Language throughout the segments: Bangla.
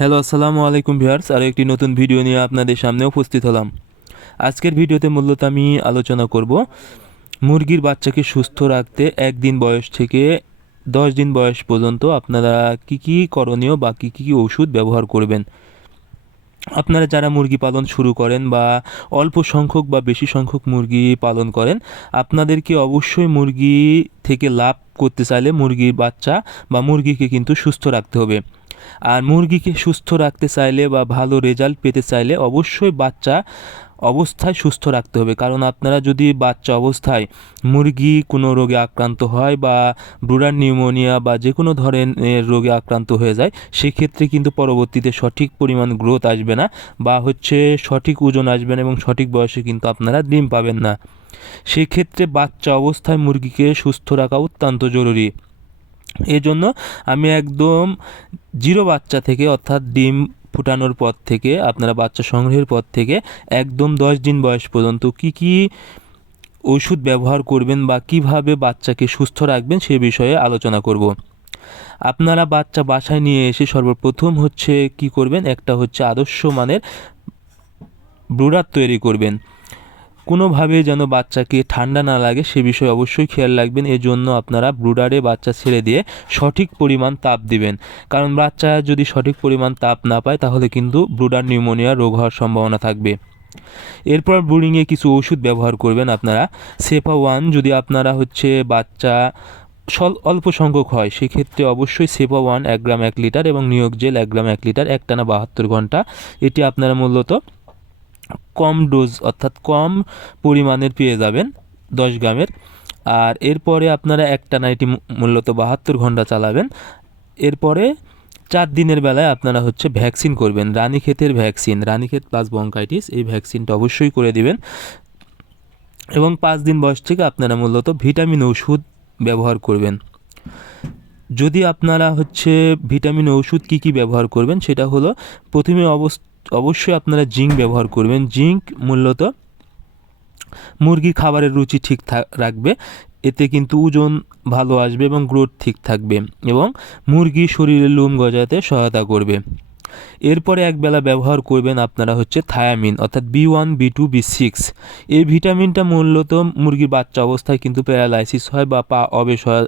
হ্যালো, আসসালামু আলাইকুম ভিউয়ার্স। আর একটি নতুন ভিডিও নিয়ে আপনাদের সামনে উপস্থিত হলাম। আজকের ভিডিওতে মূলত আমি আলোচনা করব মুরগির বাচ্চাকে সুস্থ রাখতে 1 দিন বয়স থেকে 10 দিন বয়স পর্যন্ত আপনারা কি করণীয় বা কি ওষুধ ব্যবহার করবেন। আপনারা যারা মুরগি পালন শুরু করেন বা অল্প সংখ্যক বা বেশি সংখ্যক মুরগি পালন করেন, আপনাদেরকে অবশ্যই মুরগি থেকে লাভ করতে চাইলে মুরগির বাচ্চা বা মুরগিকে কিন্তু সুস্থ রাখতে হবে। আর মুরগিকে সুস্থ রাখতে চাইলে বা ভালো রেজাল্ট পেতে চাইলে অবশ্যই বাচ্চা অবস্থায় সুস্থ রাখতে হবে। কারণ আপনারা যদি বাচ্চা অবস্থায় মুরগি কোনো রোগে আক্রান্ত হয় বা ব্রুডার নিউমোনিয়া বা যে কোনো ধরনের রোগে আক্রান্ত হয়ে যায়, সেক্ষেত্রে কিন্তু পরবর্তীতে সঠিক পরিমাণ গ্রোথ আসবে না বা সঠিক ওজন আসবে না এবং সঠিক বয়সে কিন্তু আপনারা ডিম পাবেন না। সেক্ষেত্রে বাচ্চা অবস্থায় মুরগিকে সুস্থ রাখা অত্যন্ত জরুরি। এজন্য আমি একদম জিরো বাচ্চা থেকে, অর্থাৎ ডিম ফুটানোর পর থেকে, আপনারা বাচ্চা সংগ্রহের পর থেকে একদম 10 দিন বয়স পর্যন্ত কি ওষুধ ব্যবহার করবেন বা কিভাবে বাচ্চাকে সুস্থ রাখবেন সে বিষয়ে আলোচনা করব। আপনারা বাচ্চা বাসায় নিয়ে এসে সর্বপ্রথম কি করবেন, একটা আদর্শ মানের ব্রুডার তৈরি করবেন। কোনোভাবে যেন বাচ্চাকে ঠান্ডা না লাগে সে বিষয়ে অবশ্যই খেয়াল রাখবেন। এজন্য আপনারা ব্রুডারে বাচ্চা ছেড়ে দিয়ে সঠিক পরিমাণ তাপ দিবেন। কারণ বাচ্চা যদি সঠিক পরিমাণ তাপ না পায় তাহলে কিন্তু ব্রুডার নিউমোনিয়া রোগ হওয়ার সম্ভাবনা থাকবে। এরপর ব্রুডিংয়ে কিছু ওষুধ ব্যবহার করবেন আপনারা। সেপা 1 যদি আপনারা বাচ্চা অল্প সংখ্যক হয় সেক্ষেত্রে অবশ্যই সেপা 1 1 গ্রাম 1 লিটার এবং নিয়োগ জেল 1 গ্রাম 1 লিটার একটানা 72 ঘন্টা। এটি আপনারা মূলত কম ডোজ অর্থাৎ কম পরিমাণের পেয়ে যাবেন 10 গ্রামের। আর এরপরে আপনারা একটানা এটি মূলত 72 ঘন্টা চালাবেন। এরপরে 4 দিনের বেলায় আপনারা ভ্যাকসিন করবেন, রানীক্ষেতের ভ্যাকসিন, রানীক্ষেত প্লাস ব্রঙ্কাইটিস, এই ভ্যাকসিনটা অবশ্যই করে দিবেন। এবং 5 দিন বয়স থেকে আপনারা মূলত ভিটামিন ওষুধ ব্যবহার করবেন। যদি আপনারা ভিটামিন ওষুধ কি ব্যবহার করবেন সেটা হলো, প্রথমে অবশ্যই আপনারা জিঙ্ক ব্যবহার করবেন। জিঙ্ক মূলত মুরগির খাবারের রুচি ঠিক রাখবে, এতে কিন্তু ওজন ভালো আসবে এবং গ্রোথ ঠিক থাকবে এবং মুরগির শরীরে লোম গজাতে সহায়তা করবে। এরপরে একবেলা ব্যবহার করবেন আপনারা থায়ামিন, অর্থাৎ B1 B2 B6। এই ভিটামিনটা মূলত মুরগির বাচ্চা অবস্থায় কিন্তু প্যারালাইসিস হয় বা পা অবেশ হয়ে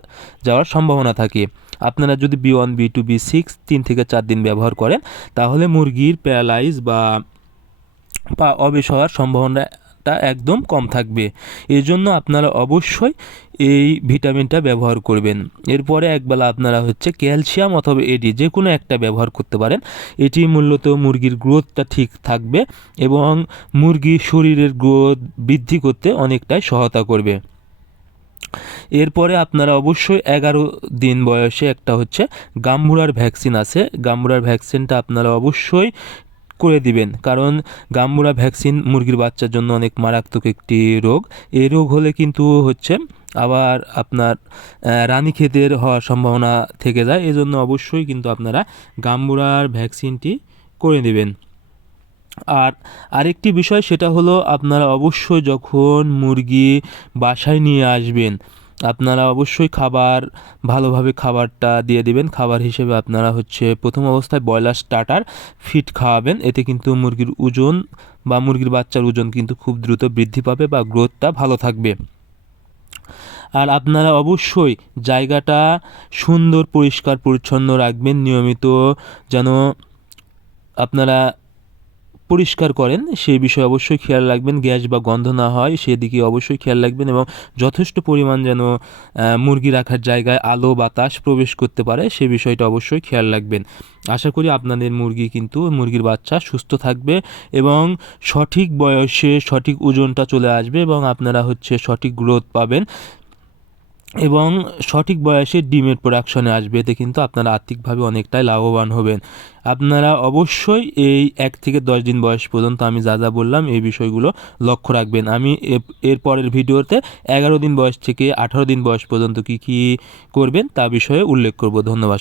যাওয়ার সম্ভাবনা থাকে। আপনারা যদি B1 B2 B6 3 থেকে 4 দিন ব্যবহার করেন তাহলে মুরগির প্যারালাইজ বা পা অবেশ হওয়ার সম্ভাবনাটা একদম কম থাকবে। এই জন্য আপনারা অবশ্যই এই ভিটামিনটা ব্যবহার করবেন। এরপরে একবেলা আপনারা ক্যালসিয়াম অথবা এডি যে কোনো একটা ব্যবহার করতে পারেন। এটি মূলত মুরগির গ্রোথটা ঠিক থাকবে এবং মুরগির শরীরের গ্রোথ বৃদ্ধি করতে অনেকটাই সহায়তা করবে। এরপরে আপনারা অবশ্যই 11 দিন বয়সে একটা গাম্বুরার ভ্যাকসিন আছে, গাম্বুরার ভ্যাকসিনটা আপনারা অবশ্যই করে দিবেন। কারণ গাম্বুরা ভ্যাকসিন মুরগির বাচ্চার জন্য অনেক মারাত্মক একটি রোগ। এই রোগ হলে কিন্তু আবার আপনার রানীক্ষেতের হওয়ার সম্ভাবনা থেকে যায়। এজন্য অবশ্যই কিন্তু আপনারা গাম্বুরার ভ্যাকসিনটি করে দেবেন। আর আরেকটি বিষয় সেটা হলো, আপনারা অবশ্যই যখন মুরগি বাসায় নিয়ে আসবেন আপনারা অবশ্যই ভালোভাবে খাবারটা দিয়ে দিবেন। খাবার হিসেবে আপনারা প্রথম অবস্থায় ব্রয়লার স্টার্টার ফিড খাওয়াবেন। এতে কিন্তু মুরগির ওজন বা মুরগির বাচ্চার ওজন কিন্তু খুব দ্রুত বৃদ্ধি পাবে বা গ্রোথটা ভালো থাকবে। আর আপনারা অবশ্যই জায়গাটা সুন্দর পরিষ্কার পরিচ্ছন্ন রাখবেন, নিয়মিত যেন আপনারা পরিষ্কার করেন সেই বিষয়ে অবশ্যই খেয়াল রাখবেন। গ্যাস বা গন্ধ না হয় সেদিকে অবশ্যই খেয়াল রাখবেন এবং যথেষ্ট পরিমাণ যেন মুরগি রাখার জায়গায় আলো বাতাস প্রবেশ করতে পারে সে বিষয়টা অবশ্যই খেয়াল রাখবেন। আশা করি আপনাদের মুরগির বাচ্চা সুস্থ থাকবে এবং সঠিক বয়সে সঠিক ওজনটা চলে আসবে এবং আপনারা সঠিক গ্রোথ পাবেন এবং সঠিক বয়সে ডিমের প্রোডাকশনে আসবে। এতে কিন্তু আপনারা আর্থিকভাবে অনেকটাই লাভবান হবেন। আপনারা অবশ্যই এই 1 থেকে 10 দিন বয়স পর্যন্ত আমি যা বললাম এই বিষয়গুলো লক্ষ্য রাখবেন। আমি এর পরের ভিডিওতে 11 দিন বয়স থেকে 18 দিন বয়স পর্যন্ত কি করবেন তা বিষয়ে উল্লেখ করব। ধন্যবাদ।